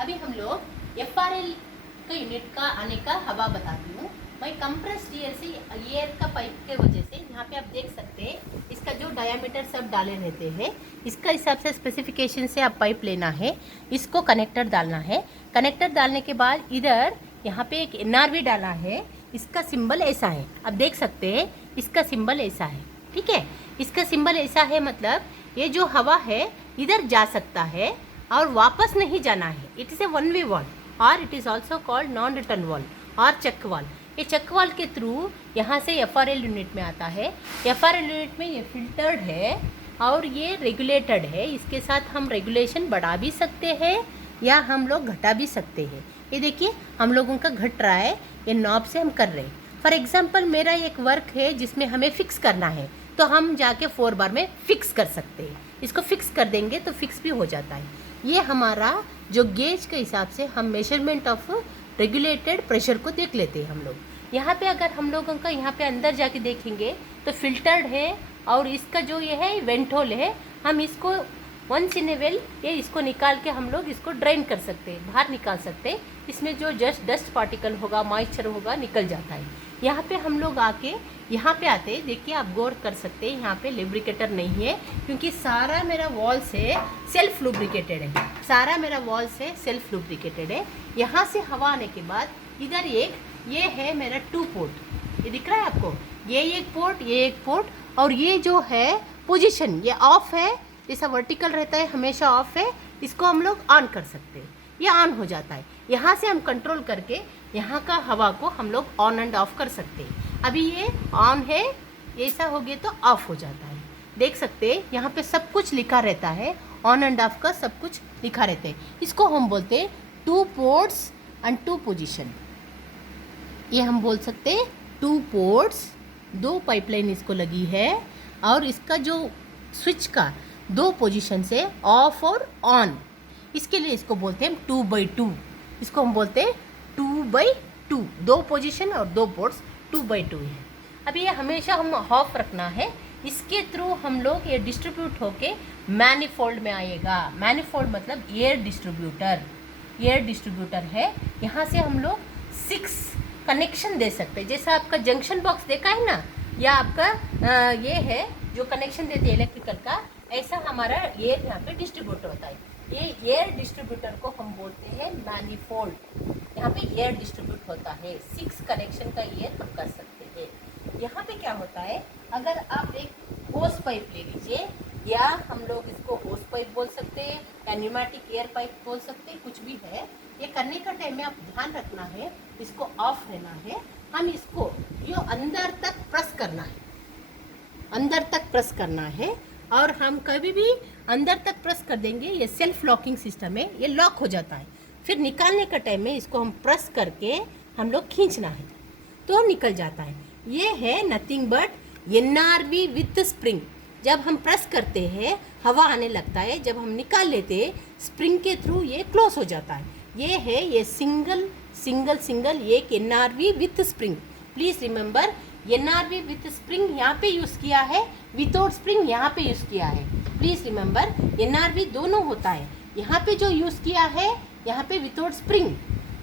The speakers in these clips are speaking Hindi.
अभी हम लोग FRL का यूनिट का आने का हवा बताती हूँ। मैं कंप्रेस्ड एयर से एयर का पाइप के वजह से यहाँ पे आप देख सकते हैं इसका जो डायामीटर सब डाले रहते हैं, इसका हिसाब से स्पेसिफिकेशन से आप पाइप लेना है, इसको कनेक्टर डालना है। कनेक्टर डालने के बाद इधर यहाँ पे एक NRV डाला है, इसका सिंबल ऐसा है, आप देख सकते हैं इसका सिंबल ऐसा है। ठीक है, इसका सिंबल ऐसा है, मतलब ये जो हवा है इधर जा सकता है और वापस नहीं जाना है। It is a one way valve और it is also called non return valve और चेक वॉल। ये चेक वॉल के थ्रू यहाँ से FRL यूनिट में आता है। FRL यूनिट में ये फिल्टर्ड है और ये रेगुलेटेड है। इसके साथ हम रेगुलेशन बढ़ा भी सकते हैं या हम लोग घटा भी सकते हैं। ये देखिए हम लोगों का घट रहा है, ये नॉब से हम कर रहे हैं। फॉर एग्जांपल मेरा एक वर्क है जिसमें हमें फिक्स करना है, तो हम जाके 4 बार में फिक्स कर सकते हैं। इसको फिक्स कर देंगे तो फिक्स भी हो जाता है। ये हमारा जो गेज के हिसाब से हम मेजरमेंट ऑफ रेगुलेटेड प्रेशर को देख लेते हैं हम लोग। यहाँ पे अगर हम लोगों का यहाँ पे अंदर जाके देखेंगे तो फिल्टर्ड है और इसका जो ये है वेंट होल है। हम इसको वंस इन ए वेल ये इसको निकाल के हम लोग इसको ड्रेन कर सकते हैं, बाहर निकाल सकते हैं। इसमें जो जस्ट डस्ट पार्टिकल होगा, मॉइस्चर होगा, निकल जाता है। यहाँ पे हम लोग आके यहाँ पे आते हैं, देखिए आप गौर कर सकते हैं यहाँ पे लुब्रिकेटर नहीं है क्योंकि सारा मेरा वॉल से सेल्फ लुब्रिकेटेड है। सारा मेरा वॉल से सेल्फ लुब्रिकेटेड है। यहाँ से हवा आने के बाद इधर ये है मेरा 2 पोर्ट, ये दिख रहा है आपको, ये एक पोर्ट, ये एक पोर्ट, और ये जो है पोजीशन ये ऑफ है, जैसा वर्टिकल रहता है हमेशा ऑफ है। इसको हम लोग ऑन कर सकते हैं, ये ऑन हो जाता है। यहाँ से हम कंट्रोल करके यहाँ का हवा को हम लोग ऑन एंड ऑफ कर सकते हैं। अभी ये ऑन है, ऐसा हो गया तो ऑफ हो जाता है। देख सकते हैं यहाँ पे सब कुछ लिखा रहता है, ऑन एंड ऑफ का सब कुछ लिखा रहता है। इसको हम बोलते हैं 2 पोर्ट्स एंड 2 पोजीशन। ये हम बोल सकते हैं 2 पोर्ट्स, 2 पाइपलाइन इसको लगी है और इसका जो स्विच का 2 पोजीशन से ऑफ और ऑन, इसके लिए इसको बोलते हैं 2/2। इसको हम बोलते हैं 2/2, 2 पोजीशन और 2 पोर्ट्स 2/2 है। अभी ये हमेशा हम ऑफ रखना है। इसके थ्रू हम लोग ये डिस्ट्रीब्यूट होके मैनिफोल्ड में आएगा। मैनिफोल्ड मतलब एयर डिस्ट्रीब्यूटर, एयर डिस्ट्रीब्यूटर है। यहाँ से हम लोग 6 कनेक्शन दे सकते हैं। जैसा आपका जंक्शन बॉक्स देखा है ना, या आपका ये है जो कनेक्शन देते हैं इलेक्ट्रिकल का, ऐसा हमारा एयर यहाँ पे डिस्ट्रीब्यूट होता है। ये एयर डिस्ट्रीब्यूटर को हम बोलते हैं मैनिफोल्ड। यहाँ पे एयर डिस्ट्रीब्यूट होता है, 6 कनेक्शन का एयर हम कर सकते हैं। यहाँ पे क्या होता है, अगर आप एक होस पाइप ले लीजिए, या हम लोग इसको होस पाइप बोल सकते हैं या न्यूमेटिक एयर पाइप बोल सकते हैं, कुछ भी है। ये करने का टाइम में आप ध्यान रखना है, इसको ऑफ रहना है। हम इसको जो अंदर तक प्रेस करना है, अंदर तक प्रेस करना है, और हम कभी भी अंदर तक प्रेस कर देंगे, ये सेल्फ लॉकिंग सिस्टम है, ये लॉक हो जाता है। फिर निकालने का टाइम में इसको हम प्रेस करके हम लोग खींचना है तो निकल जाता है। ये है nothing but NRV with spring. जब हम प्रेस करते हैं हवा आने लगता है, जब हम निकाल लेते हैं स्प्रिंग के थ्रू ये क्लोज हो जाता है। ये है ये सिंगल एक NRV with spring. Please remember, NRV with spring यहाँ पे यूज़ किया है, विदाउट स्प्रिंग यहाँ पे यूज़ किया है। प्लीज़ रिमेंबर, NRV दोनों होता है। यहाँ पे जो यूज़ किया है यहाँ पे विदाउट स्प्रिंग,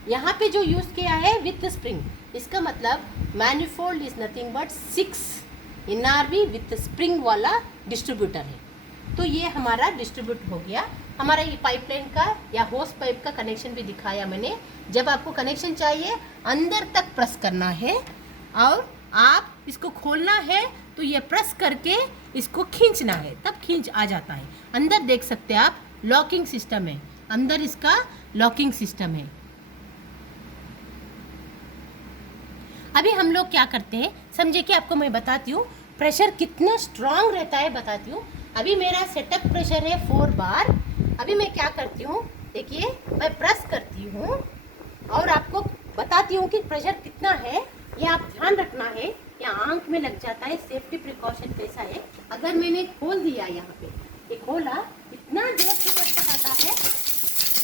यहाँ पे जो यूज़ किया है विथ स्प्रिंग। इसका मतलब manifold is nothing but 6 NRV with spring वाला डिस्ट्रीब्यूटर है। तो ये हमारा डिस्ट्रीब्यूट हो गया। हमारा ये पाइपलाइन का या होस पाइप का कनेक्शन भी दिखाया मैंने। जब आपको कनेक्शन चाहिए अंदर तक प्रेस करना है और आप इसको खोलना है तो ये प्रेस करके इसको खींचना है, तब खींच आ जाता है। अंदर देख सकते हैं आप, लॉकिंग सिस्टम है, अंदर इसका लॉकिंग सिस्टम है। अभी हम लोग क्या करते हैं समझे कि आपको मैं बताती हूँ प्रेशर कितना स्ट्रांग रहता है, बताती हूँ। अभी मेरा सेटअप प्रेशर है 4 बार। अभी मैं क्या करती हूँ, देखिए मैं प्रेस करती हूँ और आपको बताती हूँ कि प्रेशर कितना है। ये आप ध्यान रखना है, या आंख में लग जाता है, सेफ्टी प्रिकॉशन कैसा है। अगर मैंने खोल दिया यहाँ पे, ये खोला, इतना जोर से पटपटाता है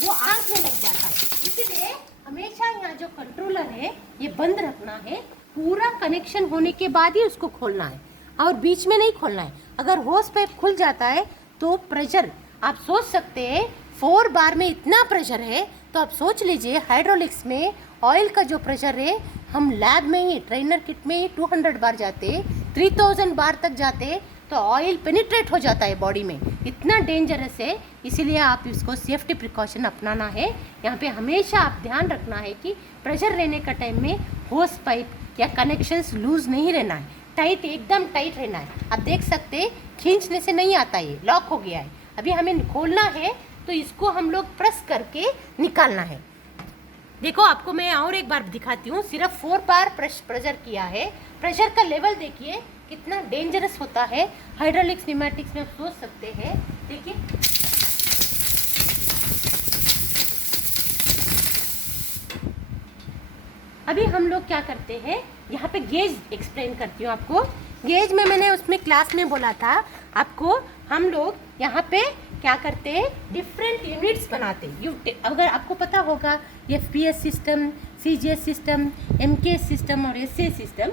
वो आंख में लग जाता है। इसलिए हमेशा यहाँ जो कंट्रोलर है ये बंद रखना है, पूरा कनेक्शन होने के बाद ही उसको खोलना है और बीच में नहीं खोलना है। अगर होस पाइप खुल जाता है तो प्रेशर आप सोच सकते हैं 4 बार में इतना प्रेशर है तो आप सोच लीजिए हाइड्रोलिक्स में ऑयल का जो प्रेशर है, हम लैब में ही ट्रेनर किट में ही 200 बार जाते, 3000 बार तक जाते तो ऑयल पेनिट्रेट हो जाता है बॉडी में, इतना डेंजरस है। इसीलिए आप इसको सेफ्टी प्रिकॉशन अपनाना है। यहाँ पे हमेशा आप ध्यान रखना है कि प्रेशर रहने का टाइम में होस पाइप या कनेक्शंस लूज नहीं रहना है, टाइट, एकदम टाइट रहना है। आप देख सकते हैं खींचने से नहीं आता, ये लॉक हो गया है। अभी हमें खोलना है तो इसको हम लोग प्रेस करके निकालना है। देखो आपको मैं और एक बार दिखाती हूँ, सिर्फ 4 बार प्रेशर किया है। प्रेशर का लेवल देखिए कितना डेंजरस होता है। हाइड्रोलिक्स न्यूमेटिक्स में आप सोच सकते हैं, देखिए अभी हम लोग क्या करते हैं, यहाँ पे गेज एक्सप्लेन करती हूँ आपको। गेज में मैंने उसमें क्लास में बोला था आपको, हम लोग यहाँ पे क्या करते हैं, डिफरेंट यूनिट्स बनाते हैं। अगर आपको पता होगा FPS system, CGS system, MKS system और SA सिस्टम,